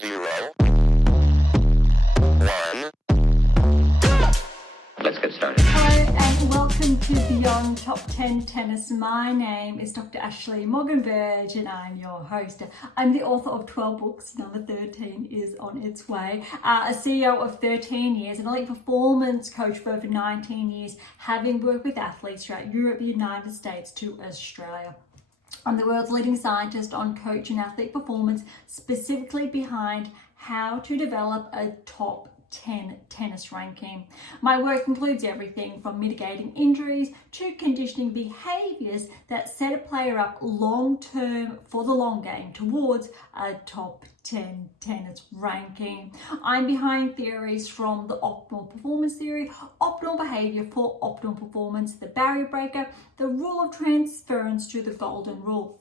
0, 1. Let's get started. Hello and welcome to Beyond Top 10 Tennis. My name is Dr. Ashley Berge and I'm your host. I'm the author of 12 books. Number 13 is on its way. A CEO of 13 years, an elite performance coach for over 19 years, having worked with athletes throughout Europe, the United States to Australia. I'm the world's leading scientist on coach and athlete performance, specifically behind how to develop a top 10 tennis ranking. My work includes everything from mitigating injuries to conditioning behaviors that set a player up long term for the long game towards a top 10 tennis ranking. I'm behind theories from the optimal performance theory, optimal behavior for optimal performance, the barrier breaker, the rule of transference to the golden rule.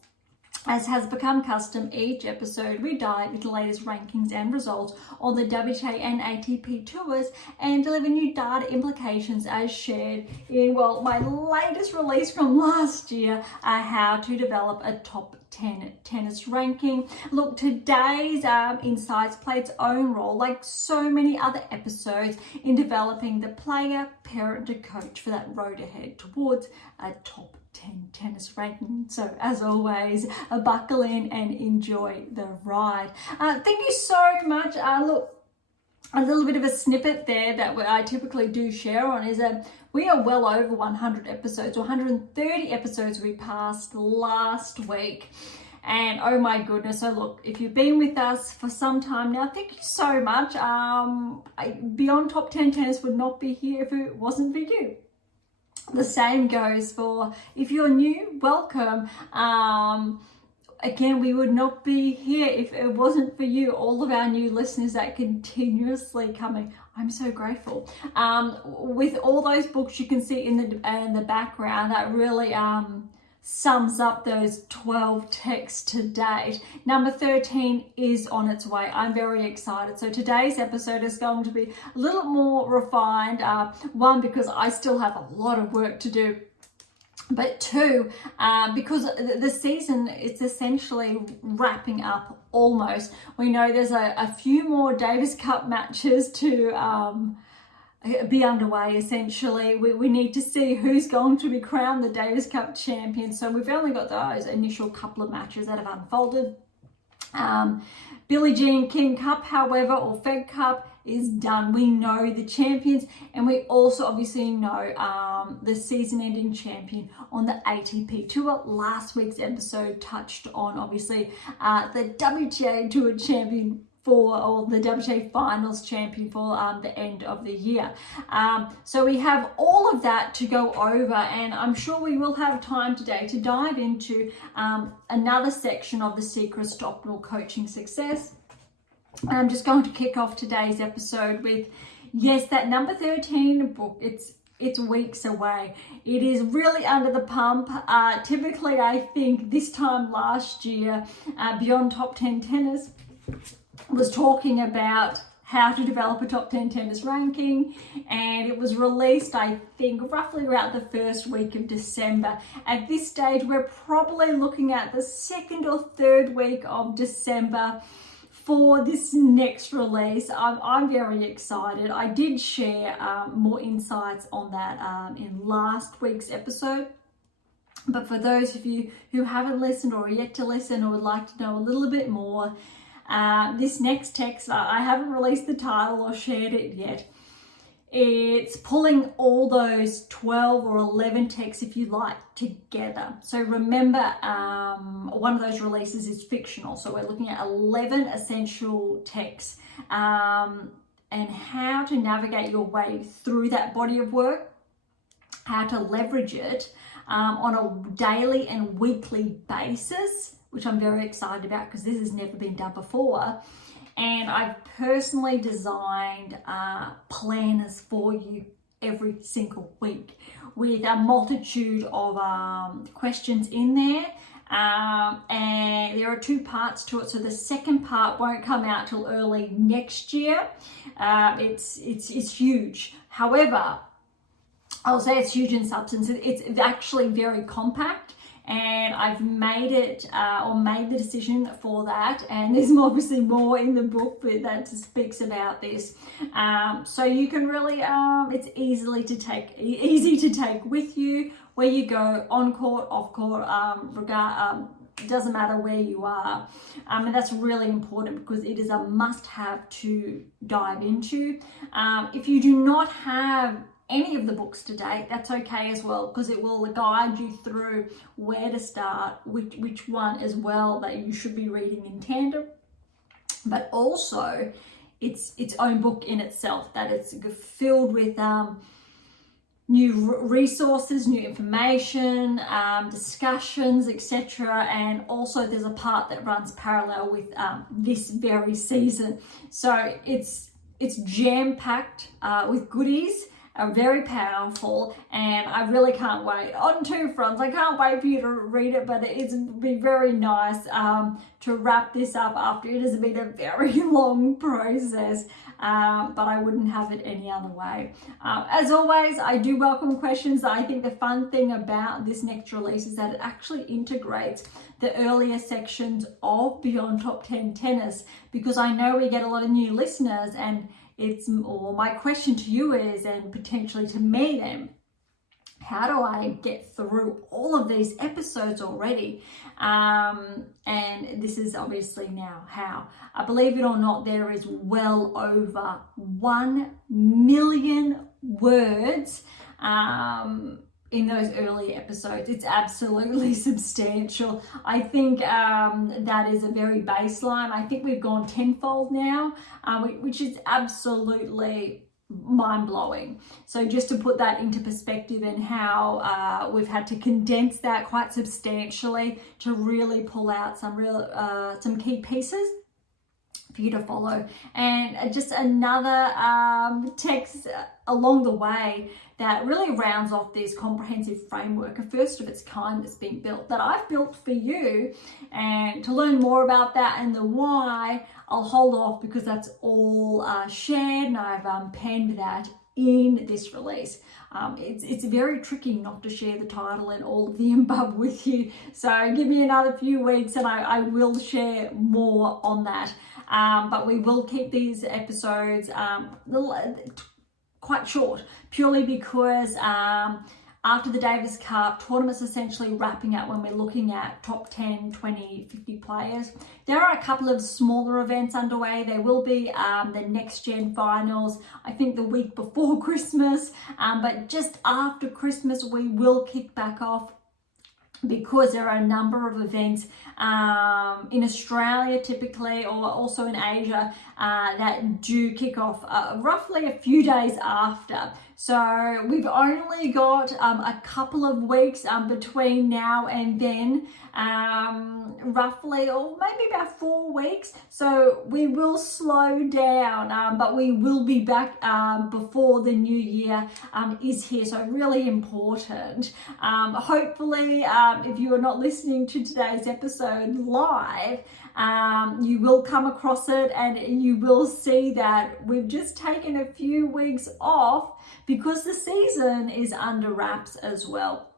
As has become custom, each episode we dive into the latest rankings and results on the WTA and ATP tours and deliver new data implications as shared in, my latest release from last year, how to develop a top 10 tennis ranking. Look, today's insights play its own role, like so many other episodes, in developing the player, parent to coach for that road ahead towards a top 10 tennis ranking. So as always, buckle in and enjoy the ride. Thank you so much. Look, a little bit of a snippet there that I typically do share on is that we are well over 100 episodes, 130 episodes we passed last week. And oh my goodness, so look, if you've been with us for some time now, thank you so much. Beyond Top 10 Tennis would not be here if it wasn't for you. The same goes for if you're new, welcome. Again, we would not be here if it wasn't for you, all of our new listeners that continuously coming. I'm so grateful. With all those books you can see in the background, that really sums up those 12 texts to date. Number 13 is on its way. I'm very excited. So today's episode is going to be a little more refined. One, because I still have a lot of work to do. But two, because the season, it's essentially wrapping up almost. We know there's a few more Davis Cup matches to be underway. Essentially, we need to see who's going to be crowned the Davis Cup champion. So we've only got those initial couple of matches that have unfolded. Billie Jean King Cup, however, or Fed Cup, is done. We know the champions, and we also obviously know the season-ending champion on the ATP Tour. Last week's episode touched on obviously the WTA Tour champion or the WTA Finals champion for the end of the year. So we have all of that to go over, and I'm sure we will have time today to dive into another section of the secrets to optimal coaching success. And I'm just going to kick off today's episode with, yes, that number 13 book. It's weeks away. It is really under the pump. Typically, I think this time last year, Beyond Top 10 Tennis was talking about how to develop a top 10 tennis ranking, and it was released, I think, roughly around the first week of December. At this stage, we're probably looking at the second or third week of December for this next release. I'm very excited. I did share more insights on that in last week's episode. But for those of you who haven't listened or yet to listen or would like to know a little bit more, this next text, I haven't released the title or shared it yet. It's pulling all those 12 or 11 texts, if you like, together. So remember, one of those releases is fictional. So we're looking at 11 essential texts and how to navigate your way through that body of work, how to leverage it on a daily and weekly basis, which I'm very excited about because this has never been done before. And I've personally designed planners for you every single week with a multitude of questions in there. And there are two parts to it. So the second part won't come out till early next year. It's huge. However, I'll say it's huge in substance. It's actually very compact. and I've made it or made the decision for that, and there's obviously more in the book that speaks about this. So you can really it's easy to take with you where you go, on court, off court, it doesn't matter where you are, and that's really important because it is a must-have to dive into. If you do not have any of the books to date, that's okay as well, because it will guide you through where to start, which one as well that you should be reading in tandem, but also its own book in itself, that it's filled with new resources, new information, discussions, etc. And also there's a part that runs parallel with this very season. So it's jam-packed with goodies, very powerful, and I really can't wait. On two fronts, I can't wait for you to read it, but it'd be very nice to wrap this up after it has been a very long process. But I wouldn't have it any other way. As always, I do welcome questions. I think the fun thing about this next release is that it actually integrates the earlier sections of Beyond Top 10 Tennis, because I know we get a lot of new listeners, and my question to you is, and potentially to me then, how do I get through all of these episodes already? And this is obviously now how. Believe it or not, there is well over 1 million words in those early episodes. It's absolutely substantial. I think that is a very baseline. I think we've gone tenfold now, which is absolutely mind-blowing. So just to put that into perspective, and how we've had to condense that quite substantially to really pull out some key pieces for you to follow. And just another text along the way that really rounds off this comprehensive framework, a first of its kind that's been built, that I've built for you. And to learn more about that and the why, I'll hold off, because that's all shared, and I've penned that in this release. It's very tricky not to share the title and all of the above with you. So give me another few weeks and I will share more on that. But we will keep these episodes quite short, purely because after the Davis Cup, tournament's essentially wrapping up when we're looking at top 10, 20, 50 players. There are a couple of smaller events underway. There will be the Next Gen finals, I think the week before Christmas, but just after Christmas we will kick back off, because there are a number of events in Australia typically, or also in Asia, that do kick off roughly a few days after. So we've only got a couple of weeks between now and then, roughly, or maybe about 4 weeks. So we will slow down, but we will be back before the new year is here. So really important. Hopefully, if you are not listening to today's episode live, you will come across it and you will see that we've just taken a few weeks off because the season is under wraps as well.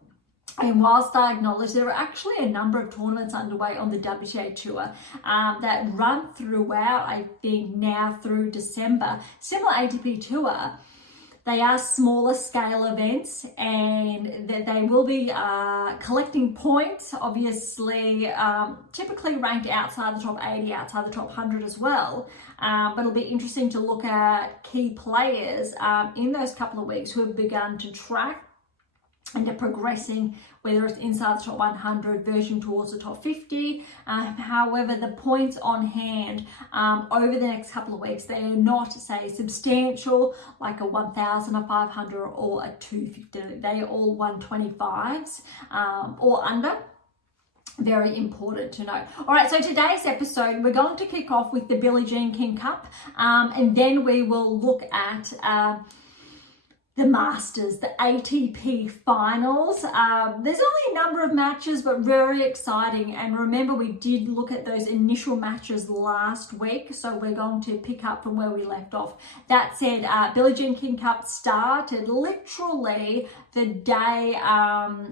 And whilst I acknowledge there are actually a number of tournaments underway on the WTA Tour that run throughout, I think now through December, similar ATP Tour, they are smaller scale events, and they will be collecting points, obviously, typically ranked outside the top 80, outside the top 100 as well. But it'll be interesting to look at key players in those couple of weeks who have begun to track and are progressing, whether it's inside the top 100, verging towards the top 50. However, the points on hand over the next couple of weeks, they are not, say, substantial, like a 1,000, a 500, or a 250. They are all 125s or under. Very important to know. All right, so today's episode, we're going to kick off with the Billie Jean King Cup, and then we will look at the Masters, the ATP finals. There's only a number of matches, but very exciting. And remember, we did look at those initial matches last week, so we're going to pick up from where we left off. That said, Billie Jean King Cup started literally the day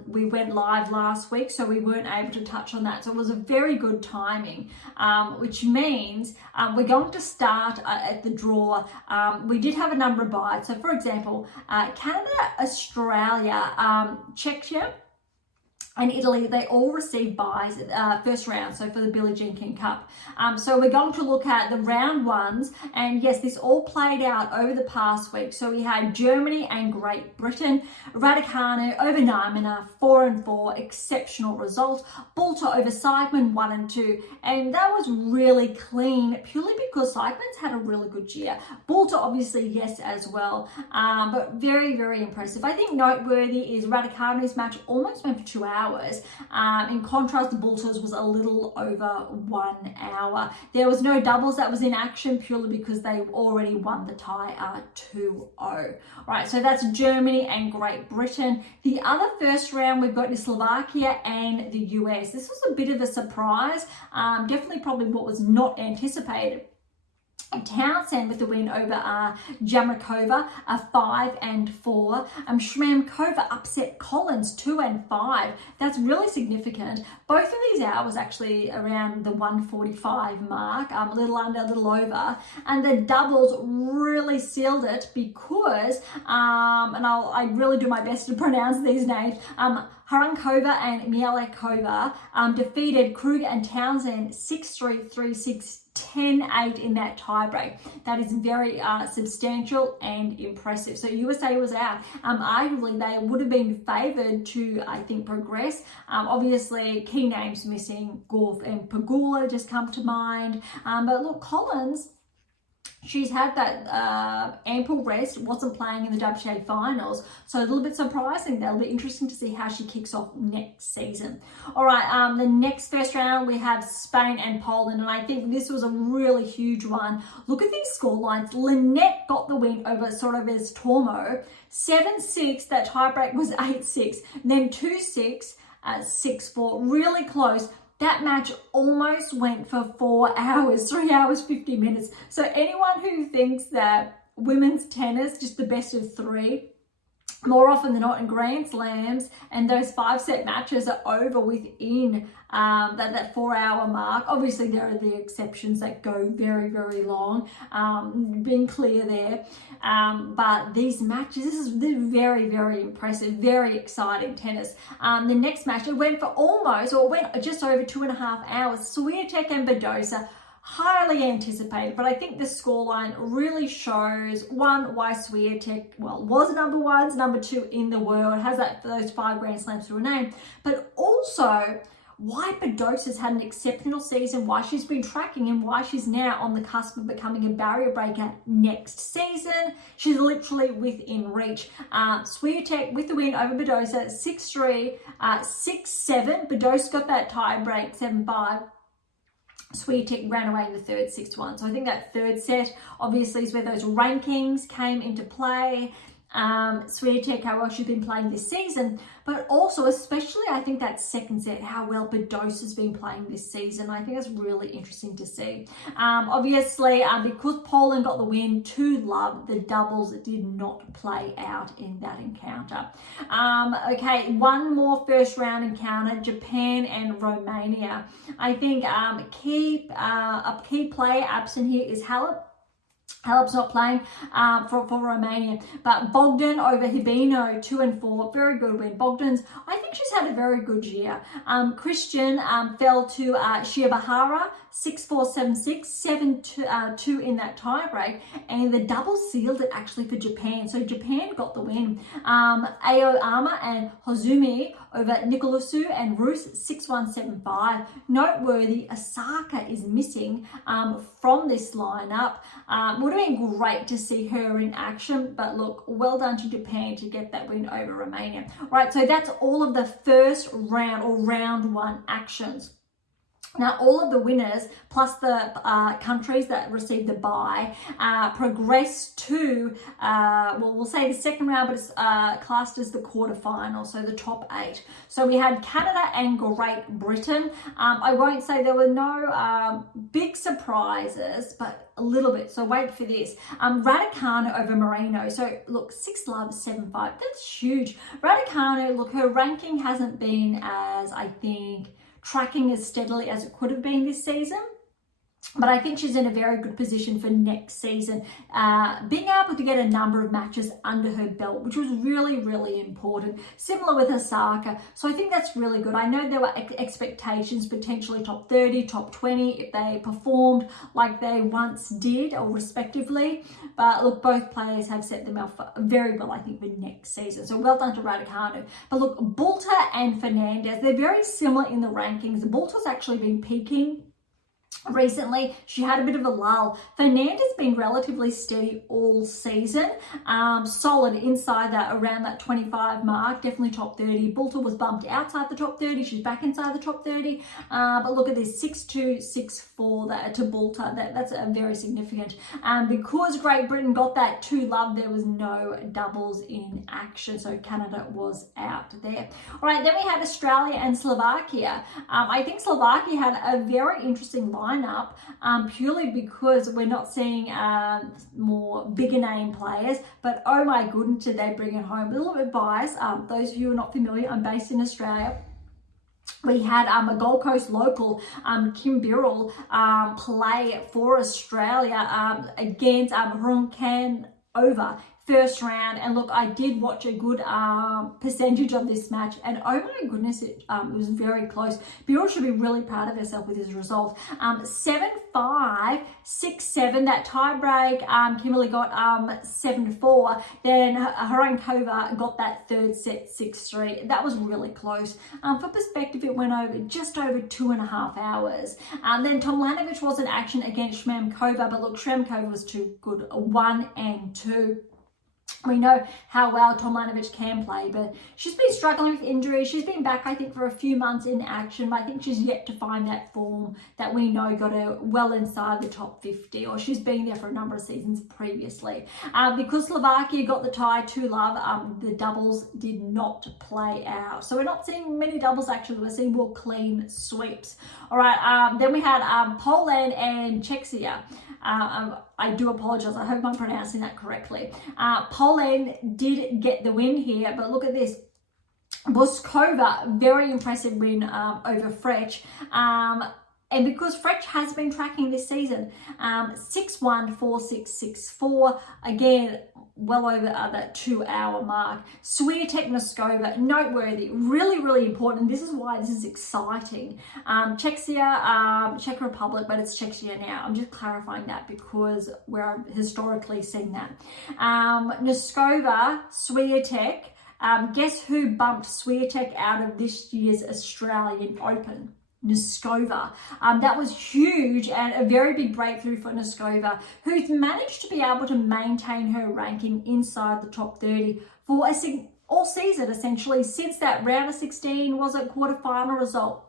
we went live last week, so we weren't able to touch on that. So it was a very good timing, which means we're going to start at the draw. We did have a number of buys. So for example, Canada, Australia, Czechia, and Italy, they all received buys first round, so for the Billie Jean King Cup. So we're going to look at the round ones, and yes, this all played out over the past week. So we had Germany and Great Britain, Raducanu over Nymaner, 4-4, exceptional result. Boulter over Seidman, 1-2, and that was really clean, purely because Seidman's had a really good year. Boulter, obviously, yes, as well, but very, very impressive. I think noteworthy is Raducanu's match almost went for 2 hours. In contrast, the Boulter's was a little over 1 hour. There was no doubles that was in action, purely because they already won the tie 2-0. Right, so that's Germany and Great Britain. The other first round we've got is Slovakia and the US. This was a bit of a surprise, definitely probably what was not anticipated. Townsend with the win over Jamrikova, 5-4. Shramkova upset Collins, 2-5. That's really significant. Both of these hours actually around the 1:45 mark, a little under, a little over. And the doubles really sealed it because, and I really do my best to pronounce these names, Harankova and Mielekova defeated Kruger and Townsend 6-3, 3-6, 10-8 in that tiebreak. That is very substantial and impressive. So USA was out. Arguably, they would have been favoured to, I think, progress. Obviously, key names missing. Gorf and Pegula just come to mind. But look, Collins, she's had that ample rest, wasn't playing in the WTA finals, so a little bit surprising. That'll be interesting to see how she kicks off next season. All right, the next first round, we have Spain and Poland, and I think this was a really huge one. Look at these scorelines. Lynette got the win over Sorobes Tormo, 7-6, that tiebreak was 8-6, and then 2-6, 6-4, really close. That match almost went for 4 hours, 3 hours, 50 minutes. So anyone who thinks that women's tennis, just the best of three, more often than not in Grand Slams, and those 5-set matches are over within that 4 hour mark. Obviously, there are the exceptions that go very, very long, being clear there. But these matches, this is very, very impressive, very exciting tennis. The next match, it went for almost, or it went just over 2.5 hours. Swiatek and Badosa, highly anticipated, but I think the scoreline really shows, one, why Swiatek, well, was number one, number two in the world, has those 5 Grand Slams through her name, but also why Badosa's had an exceptional season, why she's been tracking, and why she's now on the cusp of becoming a barrier breaker next season. She's literally within reach. Swiatek with the win over Badosa, 6-3, 6-7. Badosa got that tie break, 7-5. Swiatek ran away in the third, 6-1. So I think that third set obviously is where those rankings came into play. Swiatek, how well she's been playing this season, but also especially I think that second set, how well Badosa's been playing this season. I think that's really interesting to see. Obviously, because Poland got the win, 2-love, the doubles did not play out in that encounter. Okay, one more first round encounter, Japan and Romania. I think a key player absent here is Halep. Halep's not playing for Romania, but Bogdan over Hibino, 2-4, very good win. Bogdan's, I think she's had a very good year. Christian fell to Shiobahara, 6-4, 7-6, 7-2 in that tiebreak, and the double sealed it actually for Japan. So Japan got the win. Aoyama and Hozumi over Nicolasu and Rus, 6-1, 7-5. Noteworthy, Osaka is missing from this lineup. Would have been great to see her in action, but look, well done to Japan to get that win over Romania. Right, so that's all of the first round or round one actions. Now, all of the winners, plus the countries that received the bye, progress to, well, we'll say the second round, but it's classed as the quarterfinal, so the top 8. So we had Canada and Great Britain. I won't say there were no big surprises, but a little bit, so wait for this. Raducanu over Marino. So look, 6-love, 7-5. That's huge. Raducanu, look, her ranking hasn't been as, I think, tracking as steadily as it could have been this season. But I think she's in a very good position for next season, being able to get a number of matches under her belt, which was really, really important. Similar with Osaka. So I think that's really good. I know there were expectations, potentially top 30, top 20, if they performed like they once did, or respectively. But look, both players have set them up very well, I think, for next season. So well done to Raducanu. But look, Boulter and Fernandez, they're very similar in the rankings. Boulter's actually been peaking recently. She had a bit of a lull. Fernandez has been relatively steady all season, solid inside that, around that 25 mark, definitely top 30. Boulter was bumped outside the top 30. She's back inside the top 30. But look at this, 6-2, 6-4 to Boulter. That's a very significant. Because Great Britain got that 2-love, there was no doubles in action, so Canada was out there. All right, then we had Australia and Slovakia. I think Slovakia had a very interesting lineup, purely because we're not seeing more bigger name players, but oh my goodness, did they bring it home. A little bit biased. Those of you who are not familiar, I'm based in Australia. We had a Gold Coast local, Kim Birrell, play for Australia against Hurung Can over first round. And look, I did watch a good percentage of this match, and oh my goodness, it was very close. Birrell should be really proud of herself with his result. 7-5, 6-7, that tie break, Kimberly got 7-4, then Harankova got that third set 6-3. That was really close. For perspective, it went over just over 2.5 hours. Then Tomljanovic was in action against Shmamkova, but look, Shmamkova was too good, 1 and 2. We know how well Tomljanovic can play, but she's been struggling with injuries. She's been back, I think, for a few months in action, but I think she's yet to find that form that we know got her well inside the top 50, or she's been there for a number of seasons previously. Because Slovakia got the tie 2-love, the doubles did not play out. So we're not seeing many doubles, actually. We're seeing more clean sweeps. All right, then we had Poland and Czechia. I do apologize. I hope I'm pronouncing that correctly. Poland did get the win here, but look at this. Boskova, very impressive win over Frech. And because Frech has been tracking this season, 6-1, 4-6, 6-4, again, well over that 2-hour mark. Swiatek Noskova, noteworthy, really, really important. This is why this is exciting. Czechia, Czech Republic, but it's Czechia now. I'm just clarifying that because we're historically seeing that. Noskova, Swiatek, guess who bumped Swiatek out of this year's Australian Open? Noskova. That was huge and a very big breakthrough for Noskova, who's managed to be able to maintain her ranking inside the top 30 for all season, essentially, since that round of 16 was a quarterfinal result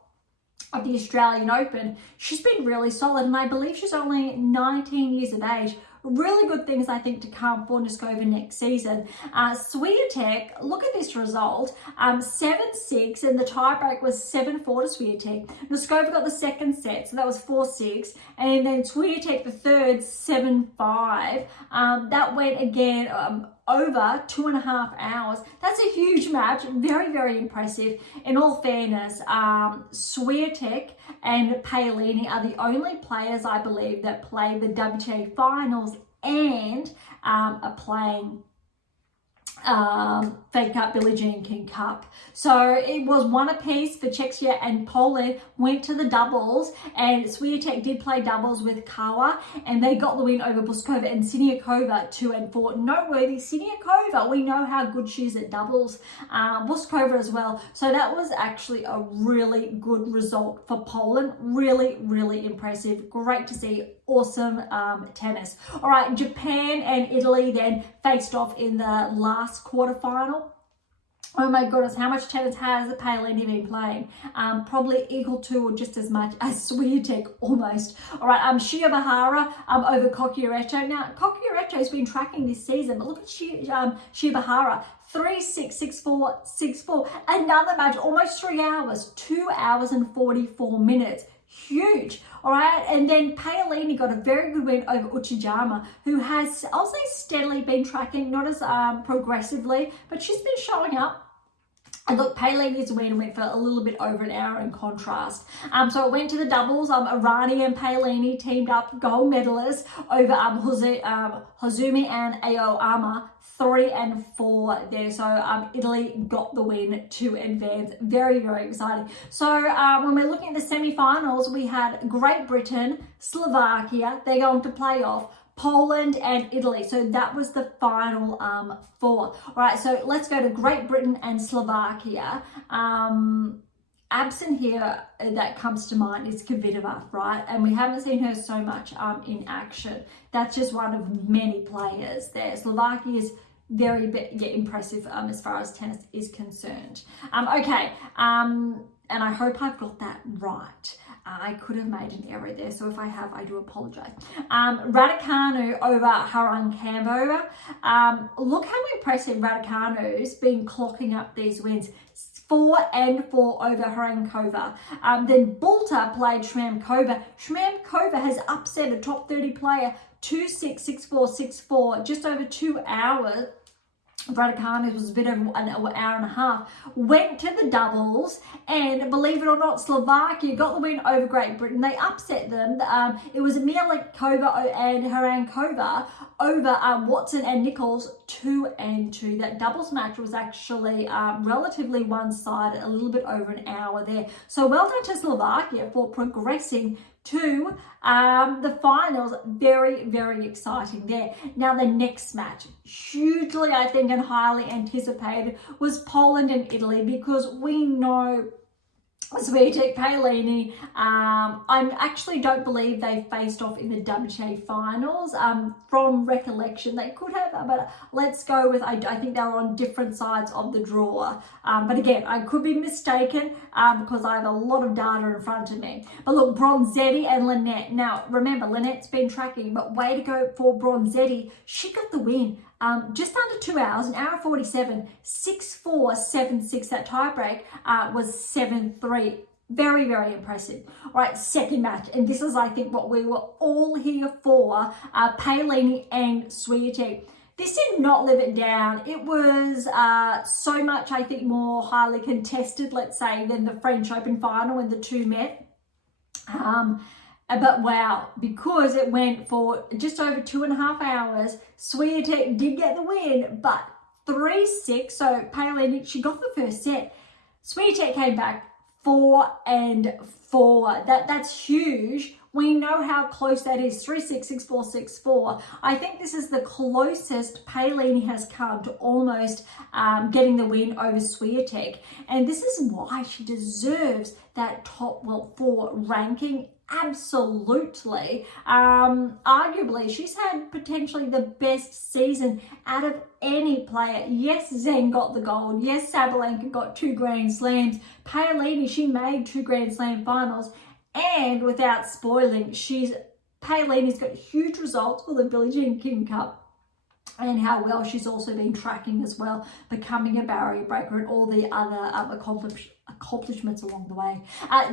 of the Australian Open. She's been really solid, and I believe she's only 19 years of age. Really good things, I think, to come for Noskova next season. Swiatek, look at this result, 7-6, and the tiebreak was 7-4 to Swiatek. Noskova got the second set, so that was 4-6, and then Swiatek the third, 7-5. That went again over 2.5 hours. That's a huge match, very, very impressive. In all fairness, Swiatek and Paolini are the only players, I believe, that play the WTA finals and are playing Fed Cup, Billie Jean King Cup. So it was one apiece for Czechia, and Poland went to the doubles, and Swiatek did play doubles with Kawa, and they got the win over Boskova and Siniakova 2-4. Noteworthy, Siniakova, we know how good she is at doubles. Boskova as well. So that was actually a really good result for Poland. Really, really impressive. Great to see. Awesome tennis. All right, Japan and Italy then faced off in the last quarterfinal. Oh my goodness, how much tennis has Paolini been playing? Probably equal to or just as much as Swiatek, almost. All right, Shibahara over Kokureto. Now, Kokureto has been tracking this season, but look at Shibahara. 3-6, 6-4, 6-4. Another match, almost 3 hours, 2 hours and 44 minutes. Huge. All right, and then Paolini got a very good win over Uchijima, who has, I'll say, steadily been tracking, not as progressively, but she's been showing up. And look, Paolini's win went for a little bit over an hour in contrast. So it went to the doubles. Irani and Paolini teamed up, gold medalists over Hozumi and Aoyama, 3 and 4 there. So Italy got the win to advance. Very, very exciting. So when we're looking at the semi-finals, we had Great Britain, Slovakia. They're going to play off Poland and Italy. So that was the final 4. All right, so let's go to Great Britain and Slovakia. Absent here that comes to mind is Kvitova, right? And we haven't seen her so much in action. That's just one of many players there. Slovakia is very impressive as far as tennis is concerned. Okay, and I hope I've got that right. I could have made an error there, so if I have, I do apologize. Raducanu over Harankova. Look how impressive Raducanu's been clocking up these wins. 4 and 4 over Harankova. Then Bulta played Shramkova. Shramkova has upset a top 30 player 2-6, 6-4, 6-4, just over 2 hours. Raducanu was a bit over an hour and a half, went to the doubles, and believe it or not, Slovakia got the win over Great Britain. They upset them. It was Milikova and Harankova over Watson and Nichols, 2 and 2. That doubles match was actually relatively one-sided, a little bit over an hour there. So well done to Slovakia for progressing to the finals. Very, very exciting there. Now the next match, hugely I think and highly anticipated, was Poland and Italy, because we know Swiatek, Paolini, I actually don't believe they faced off in the WTA finals. From recollection, they could have, but let's go with, I think they were on different sides of the draw. But again, I could be mistaken because I have a lot of data in front of me. But look, Bronzetti and Linette. Now, remember, Linette's been tracking, but way to go for Bronzetti. She got the win. Just under 2 hours, an hour 47, 6-4, 7-6. That tiebreak was 7-3. Very, very impressive. All right, second match. And this is, I think, what we were all here for. Paolini and Swiatek. This did not live it down. It was so much, I think, more highly contested, let's say, than the French Open final when the two met. But wow, because it went for just over 2.5 hours, Swiatek did get the win, but 3-6. So Paolini, she got the first set. Swiatek came back 4 and 4. That's huge. We know how close that is. 3-6, 6-4, 6-4. I think this is the closest Paolini has come to almost getting the win over Swiatek. And this is why she deserves that top 4 ranking. Absolutely. Arguably, she's had potentially the best season out of any player. Yes, Zheng got the gold. Yes, Sabalenka got 2 Grand Slams. Paolini, she made 2 Grand Slam finals. And without spoiling, Paolini's got huge results for the Billie Jean King Cup. And how well she's also been tracking as well, becoming a barrier breaker and all the other accomplishments along the way.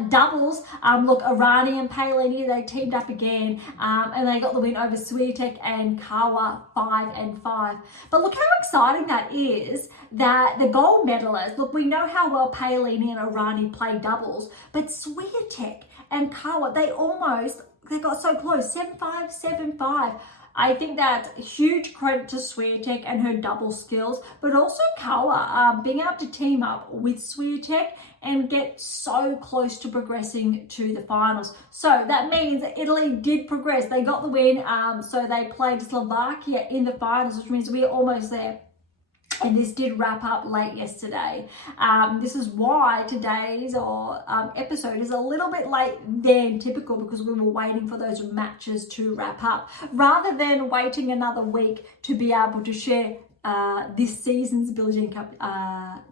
Doubles, look, Irani and Paolini, they teamed up again, and they got the win over Swiatek and Kawa, 5 and 5. But look how exciting that is, that the gold medalists, look, we know how well Paolini and Irani play doubles, but Swiatek and Kawa, they got so close, 7-5, 7-5. I think that's huge credit to Swiatek and her double skills, but also Kawa being able to team up with Swiatek and get so close to progressing to the finals. So that means that Italy did progress. They got the win, so they played Slovakia in the finals, which means we're almost there. And this did wrap up late yesterday. This is why today's episode is a little bit late than typical, because we were waiting for those matches to wrap up rather than waiting another week to be able to share this season's Billie Jean Cup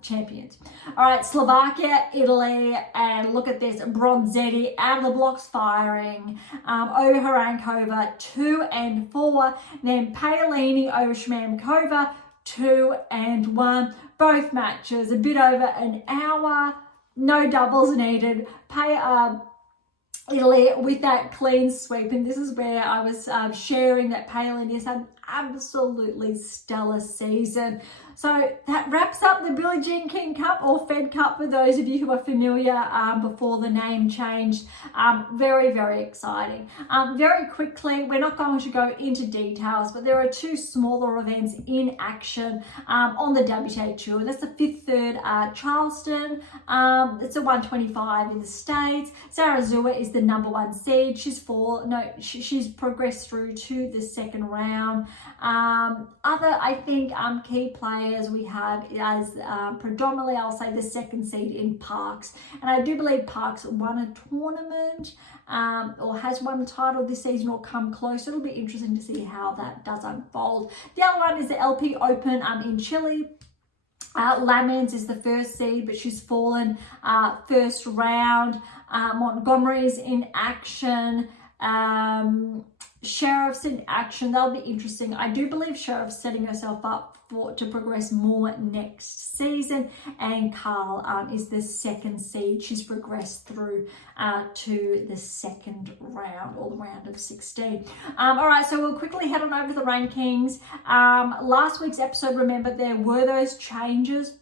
champions. All right, Slovakia, Italy, and look at this, Bronzetti out of the blocks firing over Harankova 2 and 4, then Paolini over Shmankova 2 and 1. Both matches a bit over an hour, no doubles needed. Italy with that clean sweep, and this is where I was sharing that Paolini has had an absolutely stellar season. So that wraps up the Billie Jean King Cup, or Fed Cup for those of you who are familiar before the name changed. Very, very exciting. Very quickly, we're not going to go into details, but there are two smaller events in action on the WTA Tour. That's the Fifth Third Charleston. It's a 125 in the States. Zarazua is the number 1 seed. She's progressed through to the second round. Other, I think, key players we have as predominantly, I'll say, the second seed in Parks. And I do believe Parks won a tournament or has won the title this season or come close. It'll be interesting to see how that does unfold. The other one is the LP Open in Chile. Lamens is the first seed, but she's fallen first round. Montgomery's in action. Sheriff's in action. That'll be interesting. I do believe Sheriff's setting herself up to progress more next season, and Carl is the second seed. She's progressed through to the second round, or the round of 16. All right, so we'll quickly head on over to the rankings. Last week's episode, remember, there were those changes,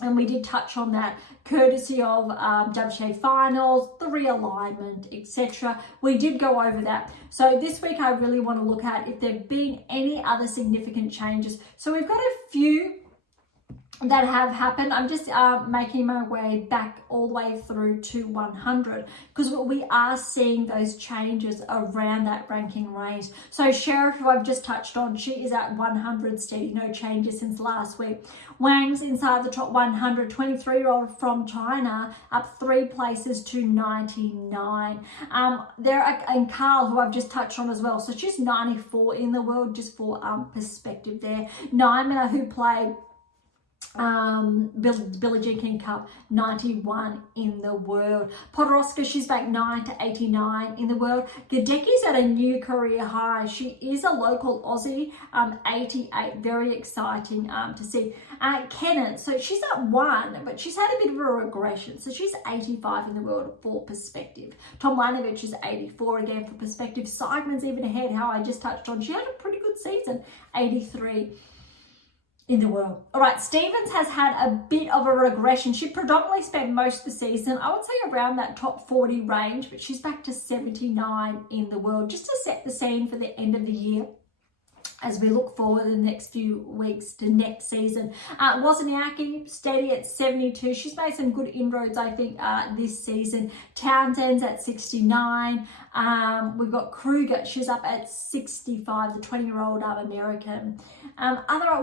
and we did touch on that, courtesy of WTA finals, the realignment, etc. We did go over that. So this week I really want to look at if there have been any other significant changes. So we've got a few that have happened. I'm just making my way back all the way through to 100, because we are seeing those changes around that ranking range. So Sheriff, who I've just touched on, she is at 100 steady, no changes since last week. Wang's inside the top 100, 23-year-old from China, up 3 places to 99. And Carl, who I've just touched on as well, so she's 94 in the world, just for perspective there. Nyman, who played Billie Jean King Cup, 91 in the world. Podoroska, she's back 9 to 89 in the world. Gadecki's at a new career high. She is a local Aussie, 88. Very exciting to see. Kennan, so she's at 1, but she's had a bit of a regression. So she's 85 in the world for perspective. Tomljanovic is 84 again for perspective. Seidman's even ahead, how I just touched on. She had a pretty good season, 83 in the world. All right, Stevens has had a bit of a regression. She predominantly spent most of the season, I would say, around that top 40 range, but she's back to 79 in the world, just to set the scene for the end of the year as we look forward in the next few weeks to next season. Wozniacki, steady at 72. She's made some good inroads, I think, this season. Townsend's at 69. We've got Kruger. She's up at 65, the 20-year-old American.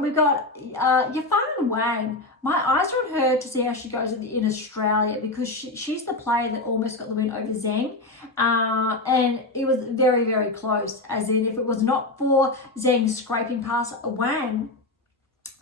We've got Yafan Wang. My eyes are on her to see how she goes in Australia, because she's the player that almost got the win over Zheng. And it was very, very close, as in if it was not for Zheng scraping past Wang,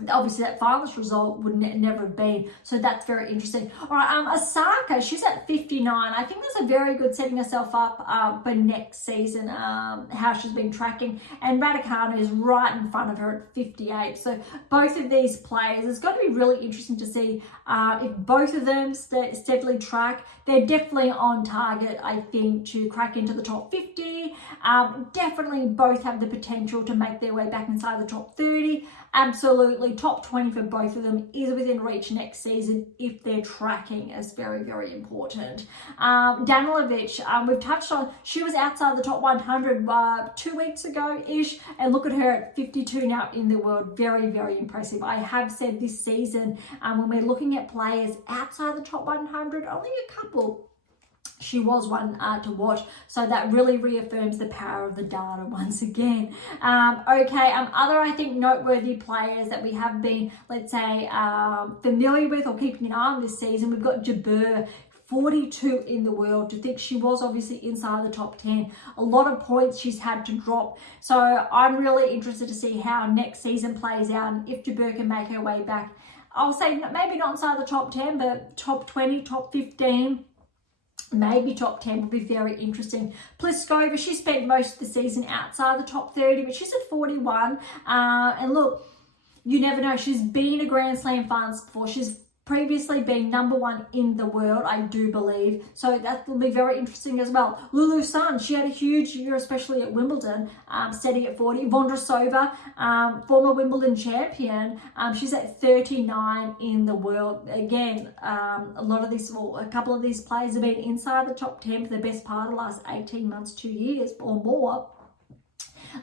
obviously that finalist result would never have been. So that's very interesting. All right, Osaka, she's at 59. I think that's a very good setting herself up for next season, how she's been tracking. And Raducanu is right in front of her at 58. So both of these players, it's going to be really interesting to see if both of them steadily track. They're definitely on target, I think, to crack into the top 50. Definitely both have the potential to make their way back inside the top 30. Absolutely, top 20 for both of them is within reach next season if they're tracking, as very, very important. Danilovic, we've touched on, she was outside the top 100 2 weeks ago-ish, and look at her at 52 now in the world. Very, very impressive. I have said this season, when we're looking at players outside the top 100, only a couple, she was one to watch. So that really reaffirms the power of the data once again. Other, I think, noteworthy players that we have been, let's say, familiar with or keeping an eye on this season, we've got Jabeur, 42 in the world. To think she was obviously inside the top 10. A lot of points she's had to drop. So I'm really interested to see how next season plays out and if Berge can make her way back. I'll say maybe not inside the top 10, but top 20, top 15. Maybe top 10 would be very interesting. Pliskova, she spent most of the season outside the top 30, but she's at 41. And look, you never know. She's been a Grand Slam finals before. She's previously been #1 in the world, I do believe. So that will be very interesting as well. Lulu Sun, she had a huge year, especially at Wimbledon, steady at 40. Vondrousova, former Wimbledon champion, she's at 39 in the world. Again, a couple of these players have been inside the top 10 for the best part of the last 18 months, 2 years or more.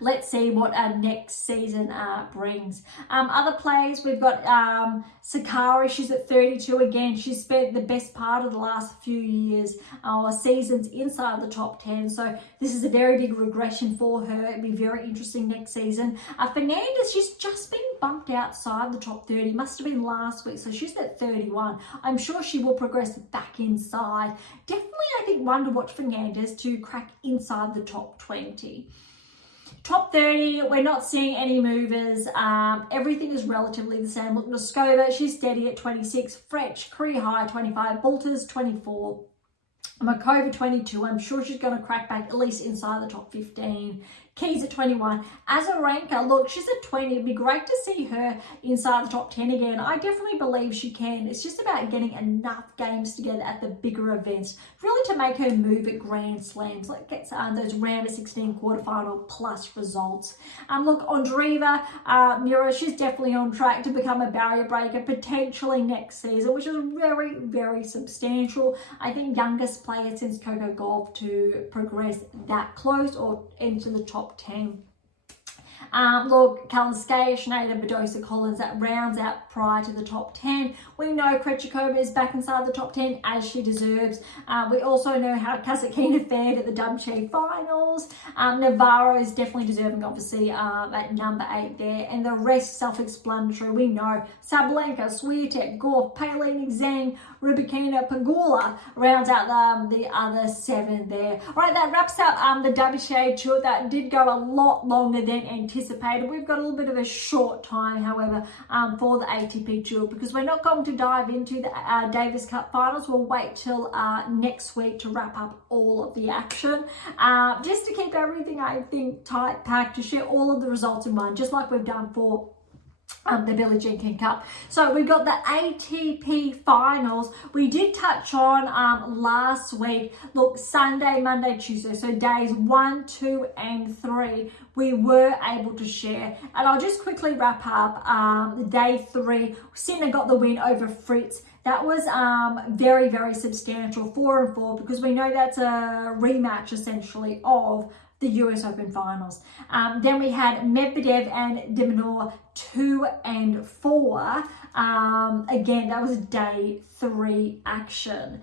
Let's see what our next season brings. Other players, we've got Sakari, she's at 32 again. She's spent the best part of the last few years or seasons inside the top 10. So this is a very big regression for her. It'll be very interesting next season. Fernandez, she's just been bumped outside the top 30. Must have been last week. So she's at 31. I'm sure she will progress back inside. Definitely, I think, one to watch Fernandez to crack inside the top 20. Top 30, we're not seeing any movers. Everything is relatively the same. Look, Noskova, she's steady at 26. Fretch, career high, 25. Bolters, 24. Markova, 22. I'm sure she's going to crack back at least inside the top 15. Keys at 21. Azarenka, look, she's at 20. It'd be great to see her inside the top 10 again. I definitely believe she can. It's just about getting enough games together at the bigger events, really to make her move at Grand Slams, like get those round of 16 quarterfinal plus results. Look, Andreeva, Mira, she's definitely on track to become a barrier breaker potentially next season, which is very, very substantial. I think youngest player since Coco Gauff to progress that close or enter the top 10. Look, Kalinskaya, Schneider, Badosa, Collins, that rounds out prior to the top 10. We know Krejcikova is back inside the top 10 as she deserves. We also know how Kasatkina fared at the WTA finals. Navarro is definitely deserving, obviously, at number 8 there. And the rest self-explanatory. We know Sabalenka, Swiatek, Gauff, Palin, Zhang, Rybakina, Pegula rounds out the other 7 there. All right, that wraps up the WTA tour. That did go a lot longer than anticipated. We've got a little bit of a short time, however, for the ATP tour because we're not going to dive into the Davis Cup finals. We'll wait till next week to wrap up all of the action. Just to keep everything, I think, tight packed, to share all of the results in one, just like we've done for the Billie Jean King Cup. So we've got the ATP finals. We did touch on last week. Look, Sunday, Monday, Tuesday, so days 1, 2, and 3, we were able to share. And I'll just quickly wrap up day 3. Sinner got the win over Fritz. That was very, very substantial, 4-4, because we know that's a rematch essentially of the US Open finals. Then we had Medvedev and de Minaur 2 and 4. Again, that was day 3 action.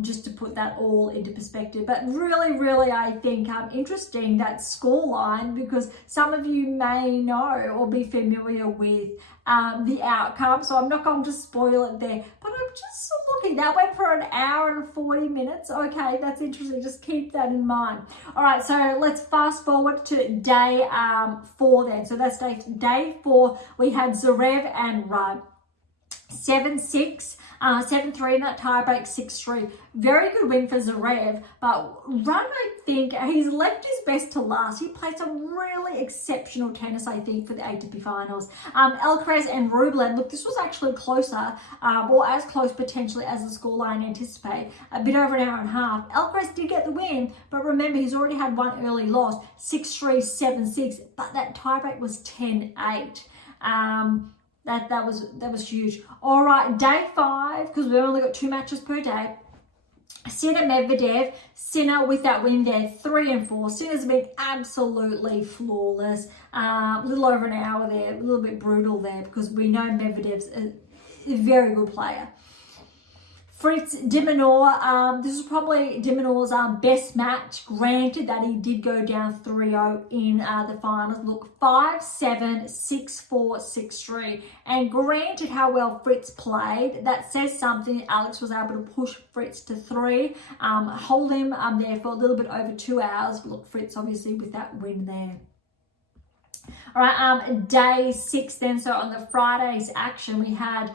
Just to put that all into perspective. But really, really, I think interesting that scoreline, because some of you may know or be familiar with the outcome. So I'm not going to spoil it there. But I'm just looking. That went for an hour and 40 minutes. Okay, that's interesting. Just keep that in mind. All right, so let's fast forward to day 4 then. So that's day 4. We had Zverev and Rudd. 7-6, 7-3 in that tiebreak, 6-3. Very good win for Zverev, but Rudd, I think, he's left his best to last. He played some really exceptional tennis, I think, for the ATP finals. Alcaraz and Rublev, look, this was actually closer, or as close potentially as the scoreline anticipated, a bit over an hour and a half. Alcaraz did get the win, but remember, he's already had one early loss, 6-3, 7-6, but that tiebreak was 10-8. That was huge. All right, day 5, because we've only got 2 matches per day. Sinner Medvedev, Sinner with that win there, 3 and 4. Sinner's been absolutely flawless. A little over an hour there, a little bit brutal there, because we know Medvedev's a very good player. Fritz de Minaur, this was probably de Minaur's best match, granted that he did go down 3-0 in the finals. Look, 5-7, 6-4, 6-3. And granted how well Fritz played, that says something. Alex was able to push Fritz to 3, hold him there for a little bit over 2 hours. But look, Fritz obviously with that win there. All right, day 6 then. So on the Friday's action, we had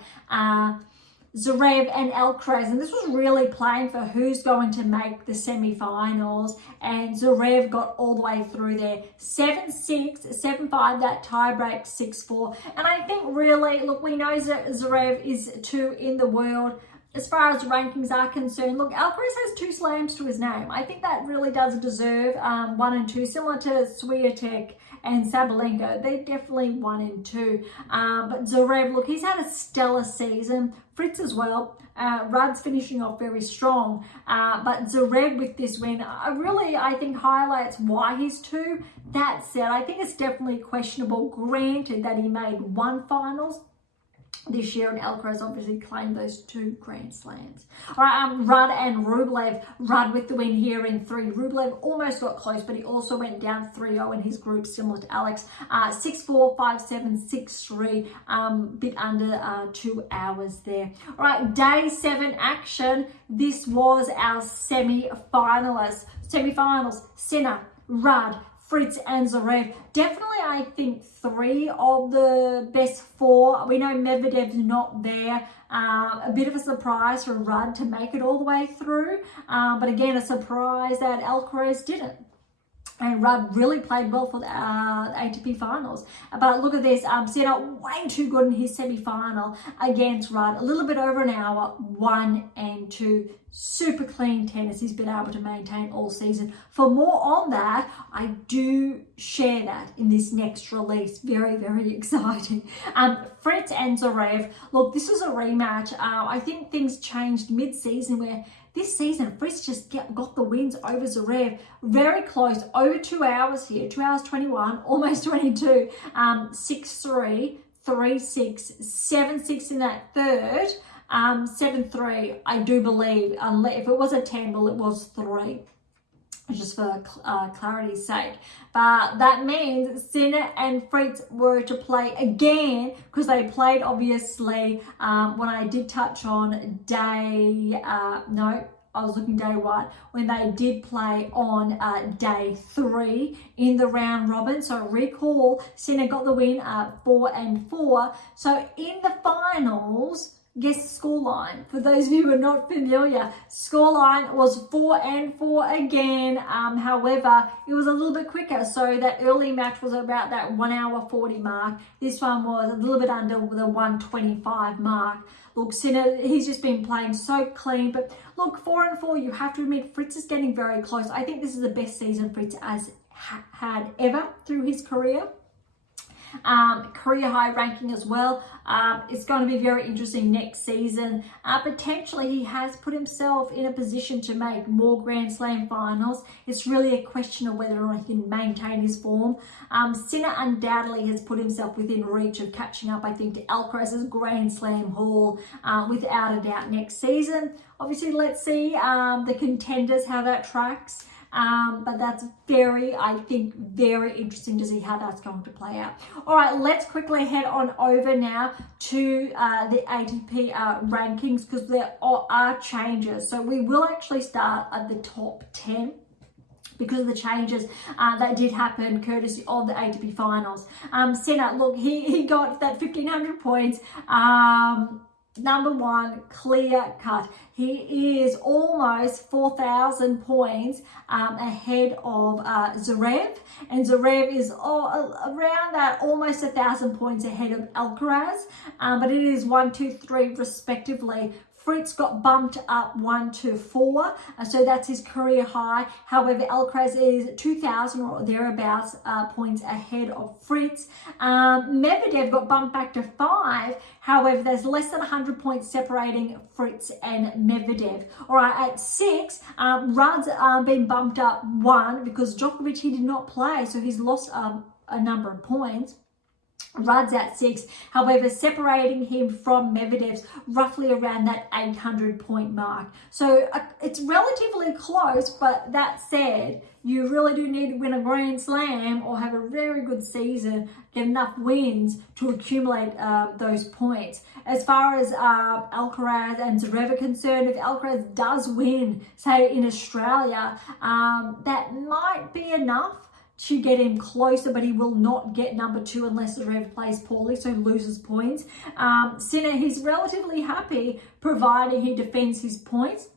Zverev and Alcaraz, and this was really playing for who's going to make the semi-finals, and Zverev got all the way through there. 7-6, 7-5, that tie-break 6-4, and I think really, look, we know that Zverev is 2 in the world. As far as rankings are concerned, look, Alcaraz has 2 slams to his name. I think that really does deserve 1 and 2, similar to Swiatek and Sabalenka. They're definitely 1 and 2. But Zverev, look, he's had a stellar season. Fritz as well. Rudd's finishing off very strong. But Zverev with this win, I think highlights why he's 2. That said, I think it's definitely questionable, granted that he made 1 finals this year, and Alcaraz obviously claimed those 2 Grand Slams. All right, Rudd and Rublev. Rudd with the win here in 3. Rublev almost got close, but he also went down 3-0 in his group, similar to Alex. 6-4, 5-7, 6-3, bit under 2 hours there. All right, day 7 action. This was our semi-finals. Semi-finals, Sinner, Rudd, Fritz and Zverev. Definitely, I think 3 of the best 4. We know Medvedev's not there. A bit of a surprise for Rudd to make it all the way through. But again, a surprise that Alcaraz didn't. And Rudd really played well for the ATP finals. But look at this, Sinner way too good in his semi-final against Rudd. A little bit over an hour, 1 and 2. Super clean tennis he's been able to maintain all season. For more on that, I do share that in this next release. Very, very exciting. Fritz and Zverev. Look, this is a rematch. I think things changed mid-season where this season, Fritz just got the wins over Zverev. Very close, over 2 hours here, 2 hours 21, almost 22. 6-3, 3-6, 7-6 in that third. 7-3, I do believe. If it was a 10, well, it was 3. Just for clarity's sake. But that means Sinner and Fritz were to play again, because they played obviously when I did touch on day, no, I was looking day 1, when they did play on day 3 in the round robin. So recall, Sinner got the win 4 and 4. So in the finals, guess the scoreline. For those of you who are not familiar, scoreline was 4 and 4 again. However, it was a little bit quicker. So that early match was about that 1 hour 40 mark. This one was a little bit under the 125 mark. Look, Sinner, he's just been playing so clean. But look, 4 and 4, you have to admit, Fritz is getting very close. I think this is the best season Fritz has had ever through his career. Career high ranking as well. It's going to be very interesting next season. Potentially he has put himself in a position to make more Grand Slam finals. It's really a question of whether or not he can maintain his form. Sinner undoubtedly has put himself within reach of catching up, I think, to Alcaraz's Grand Slam haul without a doubt next season. Obviously, let's see the contenders, how that tracks. But that's I think, very interesting to see how that's going to play out. All right, let's quickly head on over now to the ATP rankings, because there are changes. So we will actually start at the top 10 because of the changes that did happen courtesy of the ATP finals. Sinner, look, he got that 1,500 points. Number 1, clear cut. He is almost 4,000 points ahead of Zverev, and Zverev is around that almost 1,000 points ahead of Alcaraz, but it is 1, 2, 3 respectively. Fritz got bumped up 1 to 4, so that's his career high. However, Alcaraz is 2,000 or thereabouts points ahead of Fritz. Medvedev got bumped back to 5. However, there's less than 100 points separating Fritz and Medvedev. All right, at 6, Rudd's been bumped up 1 because Djokovic, he did not play, so he's lost a number of points. Rudd's at 6, however, separating him from Medvedev's roughly around that 800-point mark. So it's relatively close, but that said, you really do need to win a Grand Slam or have a very good season, get enough wins to accumulate those points. As far as Alcaraz and Zverev are concerned, if Alcaraz does win, say in Australia, that might be enough to get him closer, but he will not get number 2 unless Zverev plays poorly, so loses points. Sinner, he's relatively happy providing he defends his points.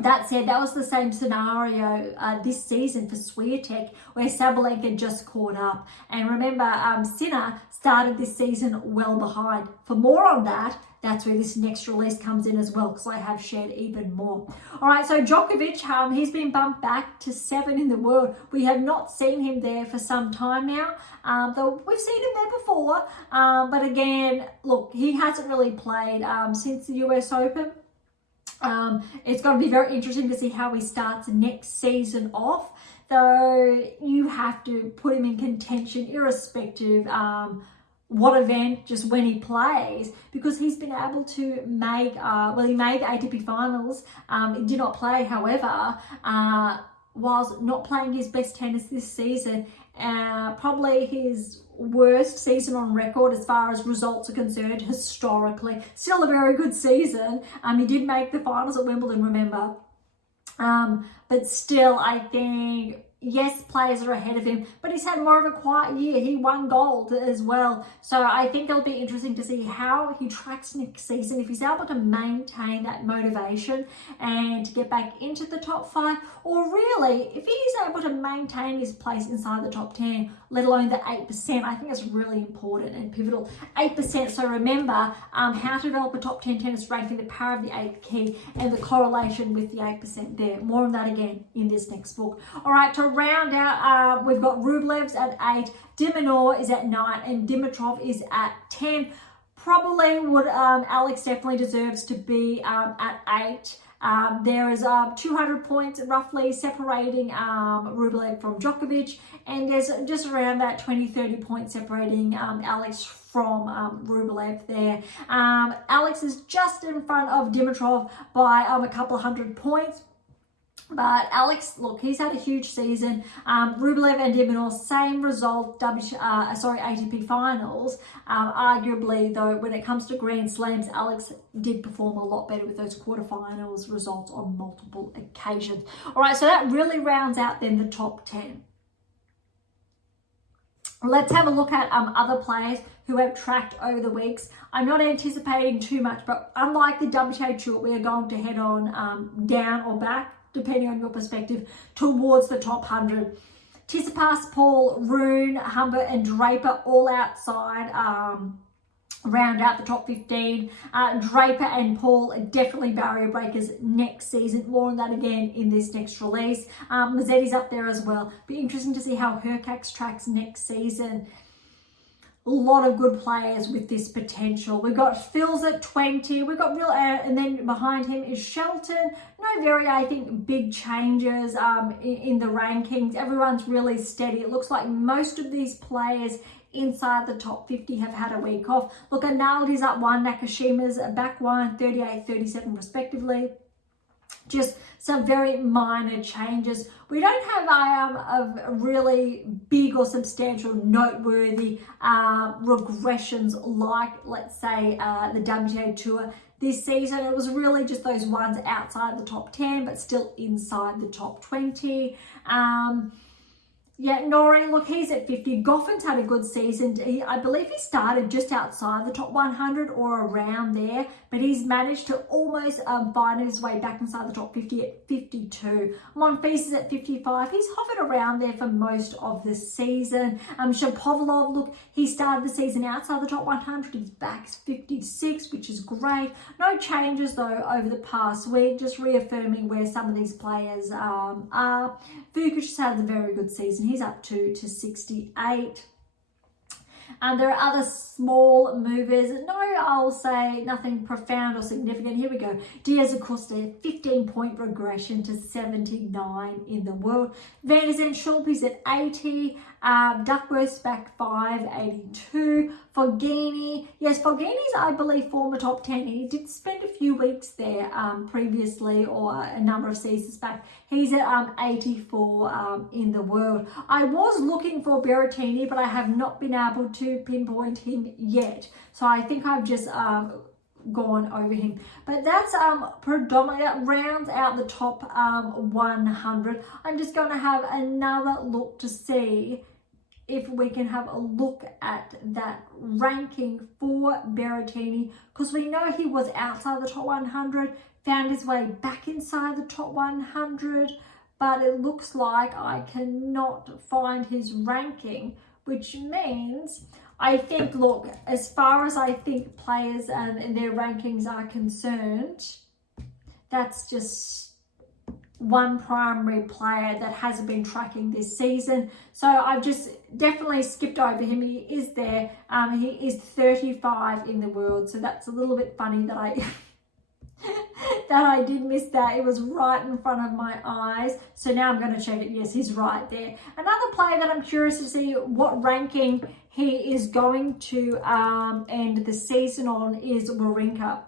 That said, that was the same scenario this season for Swiatek, where Sabalenka just caught up. And remember, Sinner started this season well behind. For more on that, that's where this next release comes in as well, because I have shared even more. All right, so Djokovic, he's been bumped back to 7 in the world. We have not seen him there for some time now, though we've seen him there before. But again, look, he hasn't really played since the US Open. It's going to be very interesting to see how he starts next season off, though you have to put him in contention irrespective what event, just when he plays, because he's been able to make, he made the ATP finals. He did not play, however, whilst not playing his best tennis this season, probably his worst season on record as far as results are concerned historically. Still a very good season. He did make the finals at Wimbledon, remember. But still, I think, yes, players are ahead of him, but he's had more of a quiet year. He won gold as well. So I think it'll be interesting to see how he tracks next season, if he's able to maintain that motivation and to get back into the top 5, or really, if he's able to maintain his place inside the top 10, let alone the 8%. I think that's really important and pivotal. 8%, so remember how to develop a top 10 tennis ranking, the power of the 8th key, and the correlation with the 8% there. More on that again in this next book. All right, to round out, we've got Rublev's at 8, Dimonor is at 9, and Dimitrov is at 10. Probably would, Alex definitely deserves to be at 8. There is 200 points roughly separating Rublev from Djokovic, and there's just around that 20-30 points separating Alex from Rublev there. Alex is just in front of Dimitrov by a couple of hundred points. But Alex, look, he's had a huge season. Rublev and Dimonor, same result, ATP finals. Arguably, though, when it comes to Grand Slams, Alex did perform a lot better with those quarterfinals results on multiple occasions. All right, so that really rounds out then the top 10. Let's have a look at other players who have tracked over the weeks. I'm not anticipating too much, but unlike the WTA Tour, we are going to head on down or back, depending on your perspective, towards the top 100. Tsitsipas, Paul, Rune, Humber, and Draper all outside, round out the top 15. Draper and Paul are definitely barrier breakers next season. More on that again in this next release. Mazzetti's up there as well. Be interesting to see how Hurkacz tracks next season. A lot of good players with this potential. We've got Phil's at 20. We've got and then behind him is Shelton. No very, I think, big changes in the rankings. Everyone's really steady. It looks like most of these players inside the top 50 have had a week off. Look, Arnaldi's up 1, Nakashima's back 1, 38, 37 respectively. Just some very minor changes. We don't have a really big or substantial noteworthy regressions like, let's say, the WTA Tour this season. It was really just those ones outside the top 10, but still inside the top 20. Yeah, Norrie, look, he's at 50. Goffin's had a good season. I believe he started just outside the top 100 or around there, but he's managed to almost find his way back inside the top 50 at 52. Monfils is at 55. He's hovered around there for most of the season. Shapovalov, look, he started the season outside the top 100. He's back 56, which is great. No changes, though, over the past week, just reaffirming where some of these players are. Vukic has had a very good season. He's up to 68. There are other small movers. No, I'll say nothing profound or significant. Here we go. Diaz Acosta, 15-point regression to 79 in the world. Van de Zandschulp is at 80. Duckworth's back 582. Fognini, yes, Fognini's, I believe, former top 10. He did spend a few weeks there previously, or a number of seasons back. He's at 84 in the world. I was looking for Berrettini, but I have not been able to pinpoint him yet. So I think I've just gone over him. But that's predominantly, that rounds out the top 100. I'm just going to have another look to see if we can have a look at that ranking for Berrettini, because we know he was outside the top 100, found his way back inside the top 100, but it looks like I cannot find his ranking, which means I think, look, as far as I think players and their rankings are concerned, that's just one primary player that hasn't been tracking this season. So I've just definitely skipped over him. He is there. He is 35 in the world. So that's a little bit funny that I that I did miss that. It was right in front of my eyes. So now I'm going to check it. Yes, he's right there. Another player that I'm curious to see what ranking he is going to end the season on is Wawrinka.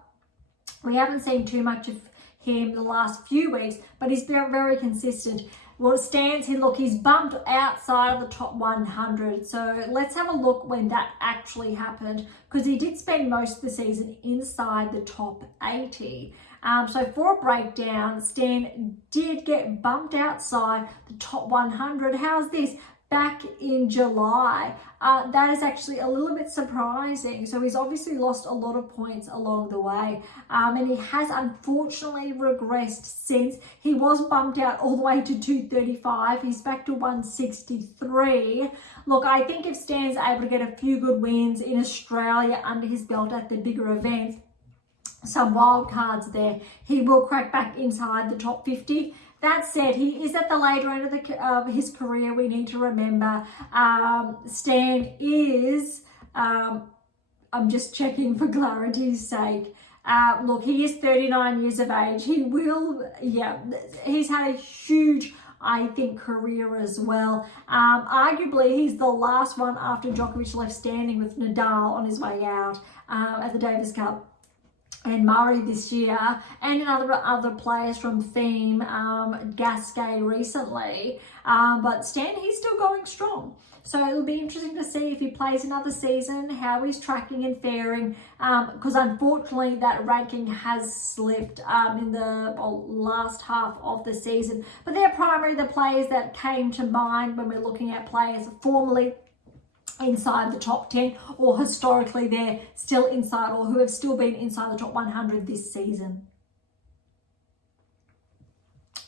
We haven't seen too much of him the last few weeks, but he's been very consistent. Well, it stands here, look, he's bumped outside of the top 100. So let's have a look when that actually happened, because he did spend most of the season inside the top 80. So for a breakdown, Stan did get bumped outside the top 100. How's this? Back in July. That is actually a little bit surprising. So he's obviously lost a lot of points along the way. And he has unfortunately regressed since. He was bumped out all the way to 235. He's back to 163. Look, I think if Stan's able to get a few good wins in Australia under his belt at the bigger events, some wild cards there, he will crack back inside the top 50. That said, he is at the later end of his career. We need to remember Stan is, I'm just checking for clarity's sake. Look, he is 39 years of age. He will, yeah, he's had a huge, I think, career as well. Arguably, he's the last one after Djokovic left standing, with Nadal on his way out at the Davis Cup, and Murray this year, and other players from Thiem, Gasquet recently. But Stan, he's still going strong. So it'll be interesting to see if he plays another season, how he's tracking and faring, because unfortunately that ranking has slipped in the last half of the season. But they're primarily the players that came to mind when we're looking at players formerly inside the top 10, or historically they're still inside, or who have still been inside the top 100 this season.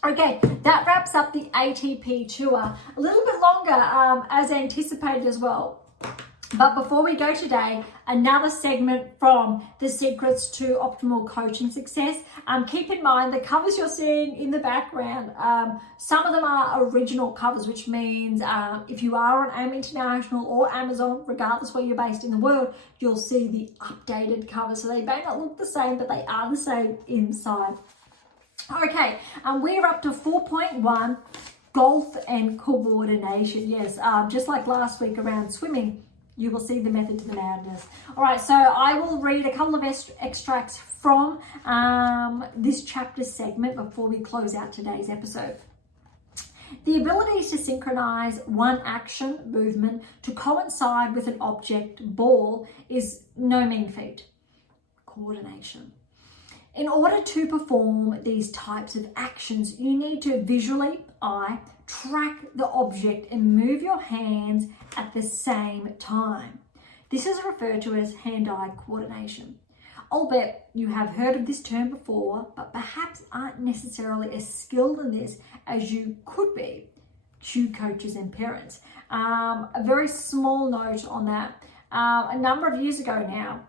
Okay, that wraps up the ATP tour. A little bit longer as anticipated as well. But before we go today, another segment from the Secrets to Optimal Coaching Success. Keep in mind the covers you're seeing in the background, some of them are original covers, which means if you are on AIM International or Amazon, regardless where you're based in the world, you'll see the updated covers. So they may not look the same, but they are the same inside. Okay, we're up to 4.1, golf and coordination. Yes, just like last week around swimming, you will see the method to the madness. All right, so I will read a couple of extracts from this chapter segment before we close out today's episode. The ability to synchronize one action movement to coincide with an object ball is no mean feat. Coordination. In order to perform these types of actions, you need to visually track the object and move your hands at the same time. This is referred to as hand-eye coordination. I'll bet you have heard of this term before, but perhaps aren't necessarily as skilled in this as you could be, cue coaches and parents. A very small note on that. A number of years ago now,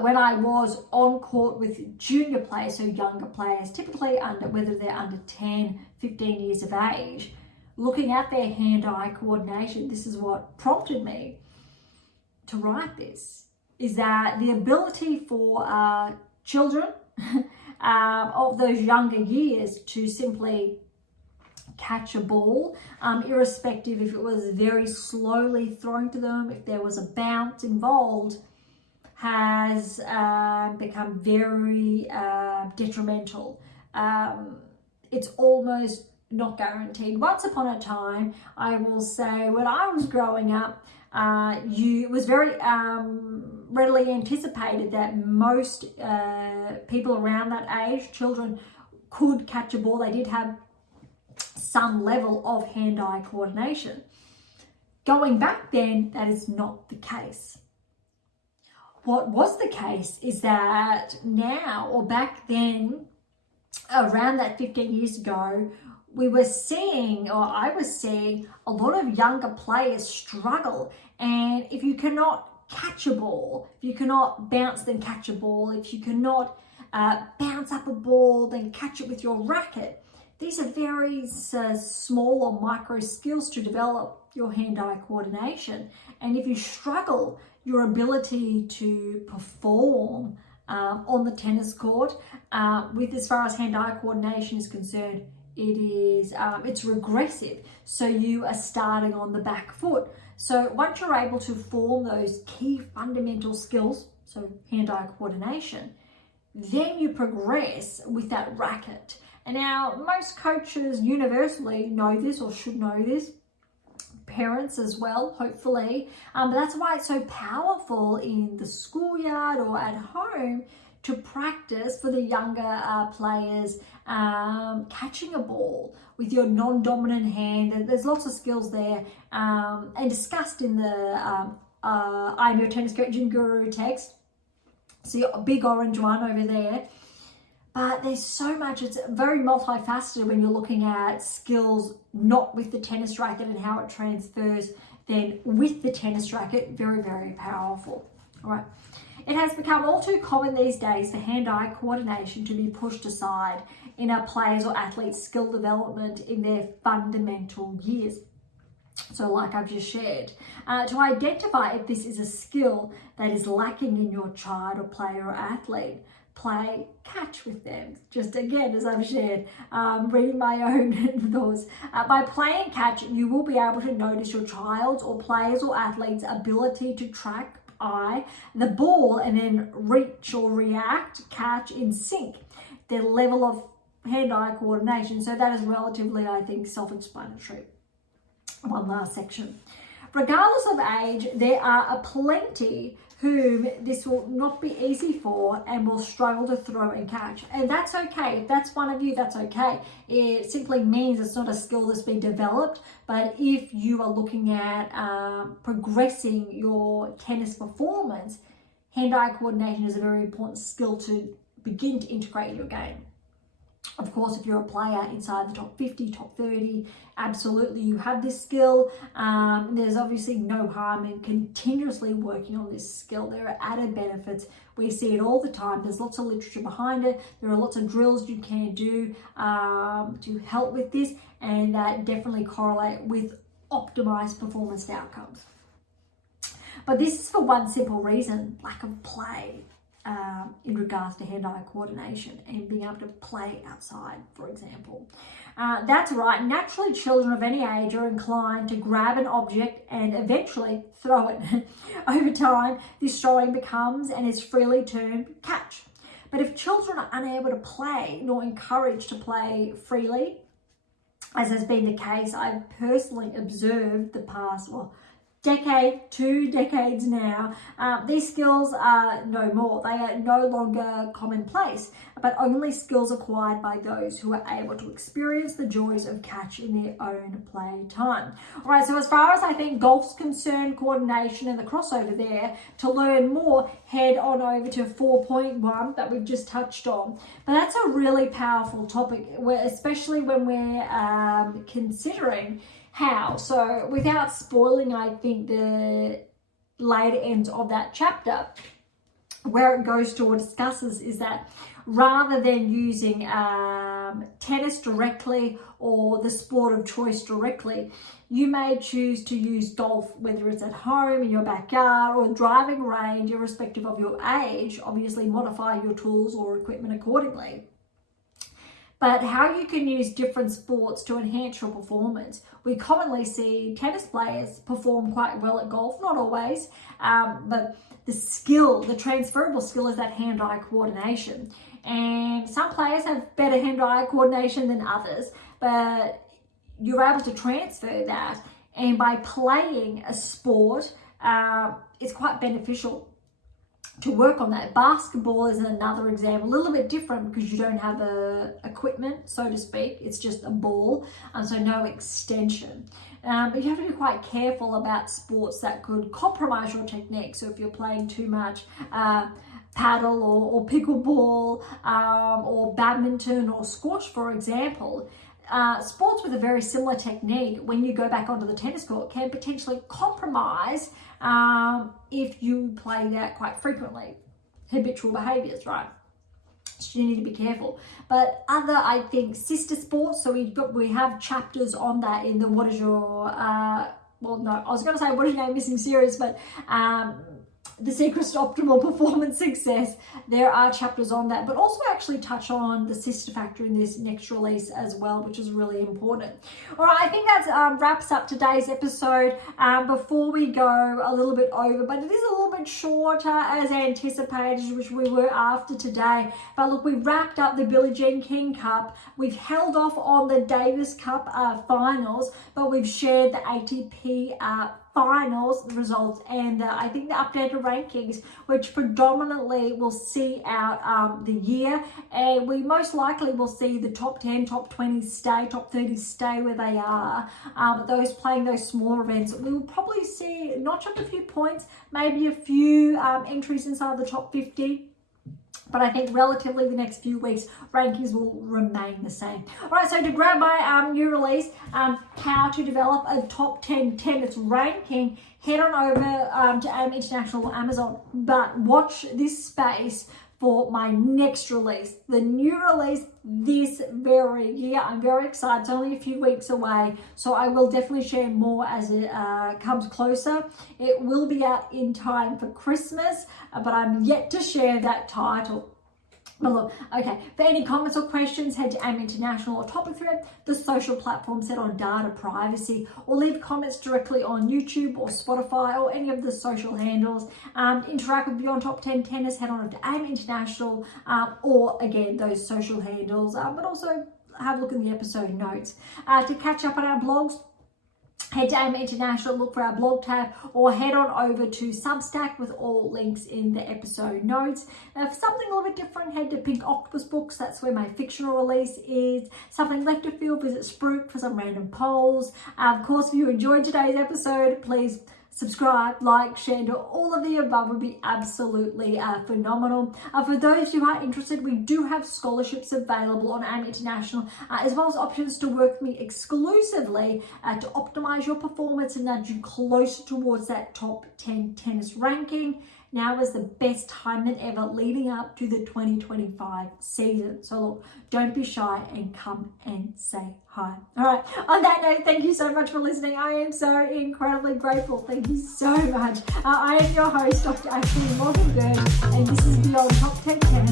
when I was on court with junior players, so younger players, typically whether they're under 10, 15 years of age, looking at their hand-eye coordination, this is what prompted me to write this, is that the ability for children of those younger years to simply catch a ball, irrespective if it was very slowly thrown to them, if there was a bounce involved, has become very detrimental. It's almost not guaranteed. Once upon a time, I will say, when I was growing up, it was very readily anticipated that most people around that age, children, could catch a ball. They did have some level of hand-eye coordination. Going back then, that is not the case. What was the case is that now, or back then, around that 15 years ago, we were seeing, or I was seeing, a lot of younger players struggle. And if you cannot catch a ball, if you cannot bounce then catch a ball, if you cannot bounce up a ball then catch it with your racket, these are very small or micro skills to develop your hand-eye coordination. And if you struggle, your ability to perform on the tennis court, with as far as hand-eye coordination is concerned, it's regressive. So you are starting on the back foot. So once you're able to form those key fundamental skills, so hand-eye coordination, then you progress with that racket. And now most coaches universally know this, or should know this, parents as well, hopefully. But that's why it's so powerful in the schoolyard or at home to practice for the younger players catching a ball with your non-dominant hand. There's lots of skills there, and discussed in the I'm Your Tennis Coaching Guru text. See a big orange one over there. But there's so much, it's very multifaceted when you're looking at skills not with the tennis racket and how it transfers then with the tennis racket. Very, very powerful. All right. It has become all too common these days for hand-eye coordination to be pushed aside in our players' or athletes' skill development in their fundamental years. So like I've just shared, to identify if this is a skill that is lacking in your child or player or athlete, play catch with them. Just again, as I've shared, reading my own thoughts. By playing catch, you will be able to notice your child's or players or athletes' ability to track the ball and then reach or react, catch in sync, their level of hand-eye coordination. So that is relatively, I think, self-explanatory. One last section. Regardless of age, there are plenty whom this will not be easy for and will struggle to throw and catch. And that's okay. If that's one of you, that's okay. It simply means it's not a skill that's been developed, but if you are looking at progressing your tennis performance, hand-eye coordination is a very important skill to begin to integrate in your game. Of course, if you're a player inside the top 50, top 30, absolutely you have this skill. There's obviously no harm in continuously working on this skill. There are added benefits. We see it all the time. There's lots of literature behind it. There are lots of drills you can do to help with this, and that definitely correlate with optimized performance outcomes. But this is for one simple reason: lack of play. In regards to hand-eye coordination and being able to play outside, for example. That's right. Naturally, children of any age are inclined to grab an object and eventually throw it. Over time, this throwing becomes and is freely termed catch. But if children are unable to play nor encouraged to play freely, as has been the case, I've personally observed the past, decade, 2 decades now, these skills are no more. They are no longer commonplace, but only skills acquired by those who are able to experience the joys of catch in their own play time. All right, so as far as I think golf's concerned, coordination and the crossover there, to learn more, head on over to 4.1 that we've just touched on. But that's a really powerful topic, especially when we're considering how. So without spoiling, I think, the later ends of that chapter, where it goes to or discusses is that rather than using tennis directly or the sport of choice directly, you may choose to use golf, whether it's at home, in your backyard, or driving range, irrespective of your age. Obviously modify your tools or equipment accordingly. but how you can use different sports to enhance your performance. We commonly see tennis players perform quite well at golf, not always, but the transferable skill is that hand-eye coordination. And some players have better hand-eye coordination than others, but you're able to transfer that. And by playing a sport, it's quite beneficial to work on that. Basketball is another example, a little bit different because you don't have equipment, so to speak. It's just a ball, so no extension. But you have to be quite careful about sports that could compromise your technique. So if you're playing too much paddle or pickleball or badminton or squash, for example, sports with a very similar technique, when you go back onto the tennis court, can potentially compromise if you play that quite frequently. Habitual behaviors, right? So you need to be careful. But other, I think, sister sports, so we have chapters on that in the What is Your, well, no, I was going to say What is Your Name Missing series, but The Secrets to Optimal Performance Success, there are chapters on that, but also actually touch on the sister factor in this next release as well, which is really important. All right, I think that wraps up today's episode. Before we go a little bit over, but it is a little bit shorter as anticipated, which we were after today. But look, we've wrapped up the Billie Jean King Cup. We've held off on the Davis Cup finals, but we've shared the ATP finals results and I think the updated rankings, which predominantly will see out the year, and we most likely will see the top 10, top 20 stay, top 30 stay where they are. Those playing those smaller events, we will probably see notch up a few points, maybe a few entries inside the top 50. But I think relatively the next few weeks, rankings will remain the same. All right, so to grab my new release, How to Develop a Top 10 Tennis Ranking, head on over to AM International Amazon. But watch this space for my next release, the new release this very year. I'm very excited. It's only a few weeks away, so I will definitely share more as it comes closer. It will be out in time for Christmas, but I'm yet to share that title. But look, okay, for any comments or questions, head to AIM International or Topic Thread, the social platform set on data privacy, or leave comments directly on YouTube or Spotify or any of the social handles. Interact with Beyond Top 10 Tennis, head on over to AIM International or again, those social handles, but also have a look in the episode notes. To catch up on our blogs, head to AIM International, look for our blog tab, or head on over to Substack with all links in the episode notes. For something a little bit different, head to Pink Octopus Books. That's where my fictional release is. Something left of field, visit Spruik for some random polls. Of course, if you enjoyed today's episode, please subscribe, like, share, do all of the above would be absolutely phenomenal. For those who are interested, we do have scholarships available on AIM International, as well as options to work with me exclusively to optimize your performance and nudge you closer towards that top 10 tennis ranking. Now is the best time than ever leading up to the 2025 season. So look, don't be shy and come and say hi. All right, on that note, thank you so much for listening. I am so incredibly grateful. Thank you so much. I am your host, Dr. Berge, and this is Beyond Top 10 Tennis.